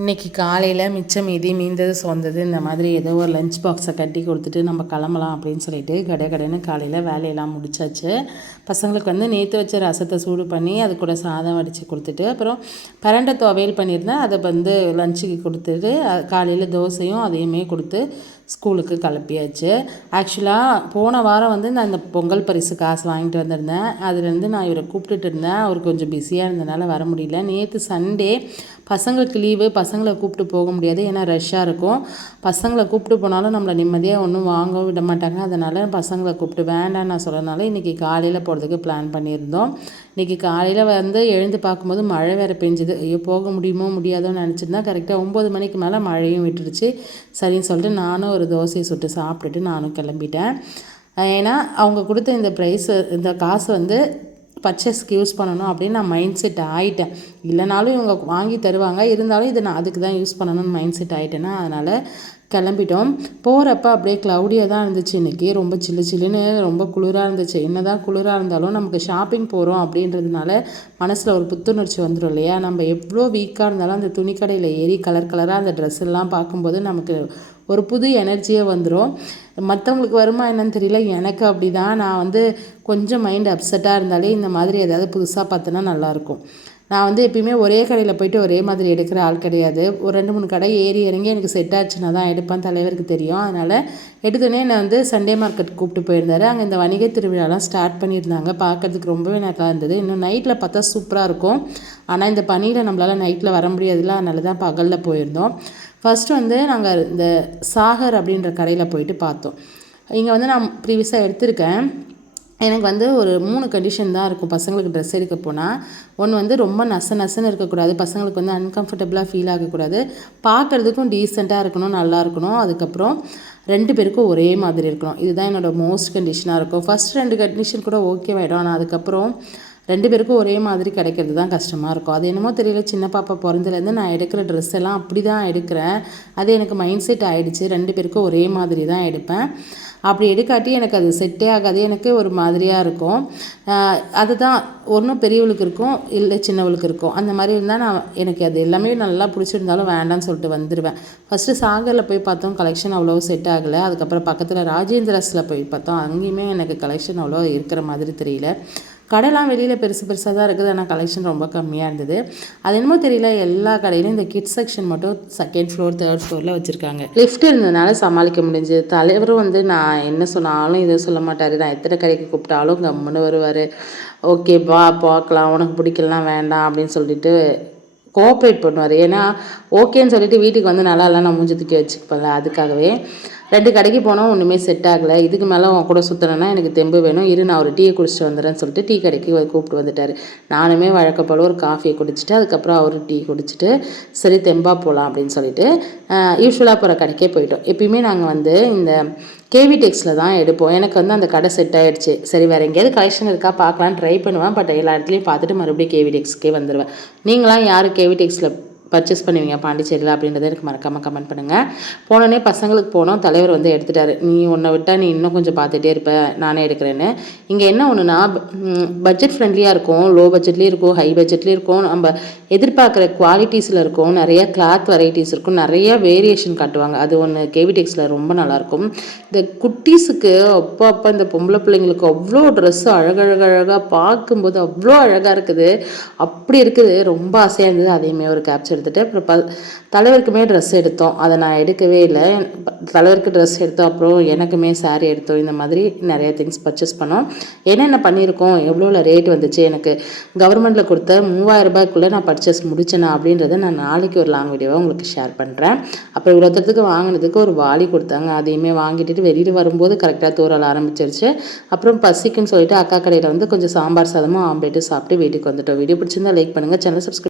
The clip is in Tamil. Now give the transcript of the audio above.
இன்றைக்கி காலையில் மிச்சம் மீதி மீந்தது சொந்தது இந்த மாதிரி ஏதோ ஒரு லஞ்ச் பாக்ஸை கட்டி கொடுத்துட்டு நம்ம கிளம்பலாம் அப்படின்னு சொல்லிட்டு கடை கடைன்னு காலையில் வேலையெல்லாம் முடிச்சாச்சு. பசங்களுக்கு வந்து நேற்று வச்ச ரசத்தை சூடு பண்ணி அது கூட சாதம் வடித்து கொடுத்துட்டு அப்புறம் பரண்டை துவையல் பண்ணியிருந்தேன். அதை வந்து லஞ்சுக்கு கொடுத்துட்டு காலையில் தோசையும் அதையுமே கொடுத்து ஸ்கூலுக்கு கிளப்பியாச்சு. ஆக்சுவலாக போன வாரம் வந்து நான் இந்த பொங்கல் பரிசு காசு வாங்கிட்டு வந்திருந்தேன். அதுலேருந்து நான் இவரை கூப்பிட்டுட்டு இருந்தேன். அவர் கொஞ்சம் பிஸியாக இருந்ததுனால வர முடியல. நேற்று சண்டே பசங்களுக்கு லீவு பசங்களை கூப்பிட்டு போக முடியாது. ஏன்னா ரஷ்ஷாக இருக்கும். பசங்களை கூப்பிட்டு போனாலும் நம்மளை நிம்மதியாக ஒன்றும் வாங்க விட மாட்டாங்க. அதனால் பசங்களை கூப்பிட்டு வேண்டாம் நான் சொல்கிறதுனால இன்றைக்கி காலையில் போகிறதுக்கு பிளான் பண்ணியிருந்தோம். இன்றைக்கி காலையில் வந்து எழுந்து பார்க்கும்போது மழை வேறு பெஞ்சுது. ஐயோ போக முடியுமோ முடியாதோன்னு நினச்சிருந்தா கரெக்டாக ஒம்பது மணிக்கு மேலே மழையும் விட்டுருச்சு. சரின்னு சொல்லிட்டு நானும் ஒரு தோசையை சுட்டு சாப்பிட்டுட்டு நானும் கிளம்பிட்டேன். ஏன்னா அவங்க கொடுத்த இந்த ப்ரைஸு இந்த காசு வந்து பர்ச்சேஸ்க்கு யூஸ் பண்ணணும் அப்படின்னு நான் மைண்ட் செட் ஆகிட்டேன் இல்லைனாலும் இவங்க வாங்கி தருவாங்க. இருந்தாலும் இதை நான் அதுக்கு தான் யூஸ் பண்ணணும்னு மைண்ட் செட் ஆகிட்டேன்னா அதனால் கிளம்பிட்டோம். போகிறப்ப அப்படியே க்ளவுடியாக தான் இருந்துச்சு. இன்றைக்கி ரொம்ப சில்லு சில்லுன்னு ரொம்ப குளிராக இருந்துச்சு. என்ன தான் குளிராக இருந்தாலும் நமக்கு ஷாப்பிங் போகிறோம் அப்படின்றதுனால மனசில் ஒரு புத்துணர்ச்சி வந்துடும் இல்லையா? நம்ம எவ்வளோ வீக்காக இருந்தாலும் அந்த துணிக்கடையில் ஏறி கலர் கலராக அந்த ட்ரெஸ் எல்லாம் பார்க்கும்போது நமக்கு ஒரு புது எனர்ஜியே வந்துடும் மற்றவங்களுக்கு வருமா என்னன்னு தெரியல. எனக்கு அப்படி தான் நான் வந்து கொஞ்சம் மைண்ட் அப்செட்டாக இருந்தாலே இந்த மாதிரி ஏதாவது புதுசாக பார்த்தோன்னா நல்லாயிருக்கும் நான் வந்து எப்பயுமே ஒரே கடையில் போயிட்டு ஒரே மாதிரி எடுக்கிற ஆள் கிடையாது. ஒரு ரெண்டு மூணு கடை ஏறி இறங்கி எனக்கு செட் ஆச்சுன்னா தான் எடுப்பேன். தலைவருக்கு தெரியும். அதனால் எடுத்தோடனே என்னை வந்து சண்டே மார்க்கெட் கூப்பிட்டு போயிருந்தாரு. அங்கே இந்த வணிக திருவிழாலாம் ஸ்டார்ட் பண்ணியிருந்தாங்க. பார்க்குறதுக்கு ரொம்பவே நல்லா இருந்தது. இன்னும் நைட்டில் பார்த்தா சூப்பராக இருக்கும். ஆனால் இந்த பனியில் நம்மளால் நைட்டில் வர முடியாதுல்ல. அதனால தான் பகலில் போயிருந்தோம். ஃபஸ்ட்டு வந்து நாங்கள் இந்த சாகர் அப்படின்ற கடையில் போயிட்டு பார்த்தோம். இங்கே வந்து நான் ப்ரீவியஸாக எடுத்திருக்கேன். எனக்கு வந்து ஒரு மூணு கண்டிஷன் தான் இருக்கும் பசங்களுக்கு ட்ரெஸ் எடுக்க போனால் ஒன்று வந்து ரொம்ப நச நசன்னு இருக்கக்கூடாது. பசங்களுக்கு வந்து அன்கம்ஃபர்டபுளாக ஃபீல் ஆகக்கூடாது. பார்க்குறதுக்கும் டீசெண்டாக இருக்கணும் நல்லா இருக்கணும். அதுக்கப்புறம் ரெண்டு பேருக்கும் ஒரே மாதிரி இருக்கணும். இதுதான் என்னோடய மோஸ்ட் கண்டிஷனாக இருக்கும். ஃபஸ்ட் ரெண்டு கண்டிஷன் கூட ஓகேவாயிடும் ஆனால் அதுக்கப்புறம் ரெண்டு பேருக்கும் ஒரே மாதிரி கிடைக்கிறது தான் கஷ்டமாக இருக்கும். அது என்னமோ தெரியல சின்ன பாப்பா பிறந்தலேருந்து நான் எடுக்கிற ட்ரெஸ் எல்லாம் அப்படி தான் எடுக்கிறேன். அது எனக்கு மைண்ட் செட் ஆகிடுச்சு ரெண்டு பேருக்கும் ஒரே மாதிரி தான் எடுப்பேன். அப்படி எடுக்காட்டி எனக்கு அது செட்டே ஆகாது. எனக்கு ஒரு மாதிரியாக இருக்கும். அதுதான் ஒன்றும் பெரியவளுக்கு இருக்கும் இல்லை சின்னவளுக்கு இருக்கும். அந்த மாதிரி இருந்தால் நான் எனக்கு அது எல்லாமே நல்லா பிடிச்சிருந்தாலும் வேண்டாம்னு சொல்லிட்டு வந்துடுவேன் ஃபஸ்ட்டு சாகரில் போய் பார்த்தோம் கலெக்ஷன் அவ்வளோ செட் ஆகலை. அதுக்கப்புறம் பக்கத்தில் ராஜேந்திரஸில் போய் பார்த்தோம் அங்கேயுமே எனக்கு கலெக்ஷன் அவ்வளோ இருக்கிற மாதிரி தெரியல. கடைலாம் வெளியில் பெருசு பெருசாக தான் இருக்குது. ஆனால் கலெக்ஷன் ரொம்ப கம்மியாக இருந்தது. அது என்னமோ தெரியல எல்லா கடையிலும் இந்த கிட்ஸ் செக்ஷன் மட்டும் செகண்ட் ஃப்ளோர் தேர்ட் ஃப்ளோரில் வச்சுருக்காங்க. லிஃப்ட் இருந்ததுனால சமாளிக்க முடிஞ்சு தலைவரும் வந்து நான் நான் என்ன சொன்னாலும் எதுவும் சொல்ல மாட்டார். நான் எத்தனை கடைக்கு கூப்பிட்டாலும் கம்முன்னு வருவார். ஓகே வா பார்க்கலாம். உனக்கு பிடிக்கலாம் வேண்டாம் அப்படின்னு சொல்லிட்டு கோஆப்ரேட் பண்ணுவார். ஏன்னா ஓகேன்னு சொல்லிட்டு வீட்டுக்கு வந்து நல்லா இல்லை நான் மூஞ்சி தூக்கி வச்சுப்பேன்ல அதுக்காகவே. ரெண்டு கடைக்கு போனால் ஒன்றுமே செட் ஆகலை. இதுக்கு மேலே அவன் கூட சுற்றினா எனக்கு தெம்பு வேணும். இரு நான் ஒரு டீயை குடிச்சிட்டு வந்துடுறேன்னு சொல்லிட்டு டீ கடைக்கு கூப்பிட்டு வந்துட்டார். நானுமே வழக்கப்போல் ஒரு காஃபியை குடிச்சிட்டு அதுக்கப்புறம் அவர் டீ குடிச்சிட்டு சரி தெம்பாக போகலாம் அப்படின்னு சொல்லிட்டு யூஸ்வலாக போகிற கடைக்கே போயிட்டோம். எப்பயுமே நாங்கள் வந்து இந்த கேவி டெக்ஸில் தான் எடுப்போம். எனக்கு வந்து அந்த கடை செட் ஆகிடுச்சு சரி வேறு எங்கேயாவது கலெக்ஷன் இருக்கா பார்க்கலான்னு ட்ரை பண்ணுவேன். பட் எல்லா இடத்துலையும் பார்த்துட்டு மறுபடியும் கேவி டெக்ஸ்க்கே வந்துடுவேன் நீங்களாம் யார் கேவி டெக்ஸில் பர்ச்சேஸ் பண்ணுவீங்க பாண்டிச்சேரியில் அப்படின்றத எனக்கு மறக்காமல் கமெண்ட் பண்ணுங்கள் போனோடனே பசங்களுக்கு போனோம் தலைவர் வந்து எடுத்துட்டாரு. நீ உன்னை விட்டால் நீ இன்னும் கொஞ்சம் பார்த்துட்டே இருப்ப நானே எடுக்கிறேன்னு. இங்கே என்ன ஒன்றுனா பட்ஜெட் ஃப்ரெண்ட்லியாக இருக்கும் லோ பட்ஜெட்லேயும் இருக்கும் ஹை பட்ஜெட்லேயும் இருக்கும். நம்ம எதிர்பார்க்குற குவாலிட்டிஸில் இருக்கும் நிறைய கிளாத் வெரைட்டிஸ் இருக்கும் நிறைய வேரியேஷன் காட்டுவாங்க. அது ஒன்று கேவிடெக்ஸில் ரொம்ப நல்லாயிருக்கும். இந்த குட்டீஸுக்கு அப்போ அப்போ இந்த பொம்பளை பிள்ளைங்களுக்கு அவ்வளோ ட்ரெஸ்ஸு அழகழகழகாக பார்க்கும்போது அவ்வளோ அழகாக இருக்குது. அப்படி இருக்குது ரொம்ப ஆசையாக இருந்தது. அதேமாதிரி ஒரு கேப்சர் எடுத்துகிட்டு அப்புறம் ப தலைவருக்குமே ட்ரெஸ் எடுத்தோம். அதை நான் எடுக்கவே இல்லை. தலைவருக்கு ட்ரெஸ் எடுத்தோம். அப்புறம் எனக்குமே சாரீ எடுத்தோம். இந்த மாதிரி நிறைய திங்ஸ் பர்ச்சேஸ் பண்ணோம். என்னென்ன பண்ணியிருக்கோம்? எவ்வளோ ரேட் வந்துச்சு? எனக்கு கவர்மெண்ட்டில் கொடுத்த மூவாயிரம் ரூபாய்க்குள்ளே நான் பர்ச்சேஸ் முடிச்சேனா அப்படின்றத நான் நாளைக்கு ஒரு லாங் வீடியோவாக உங்களுக்கு ஷேர் பண்ணுறேன் அப்புறம் இவ்வளோத்துக்கு வாங்கினதுக்கு ஒரு வாலி கொடுத்தாங்க. அதையுமே வாங்கிட்டு வெளியில் வரும்போது கரெக்டாக தூரல் ஆரம்பிச்சிருச்சு. அப்புறம் பசிக்குன்னு சொல்லிட்டு அக்கா கடையில் வந்து கொஞ்சம் சாம்பார் சாதமும் ஆம்லேட்டும் சாப்பிட்டு வீட்டுக்கு வந்துட்டோம். வீடியோ பிடிச்சிருந்தா லைக் பண்ணுங்கள் சேனல் சப்ஸ்கிரைப்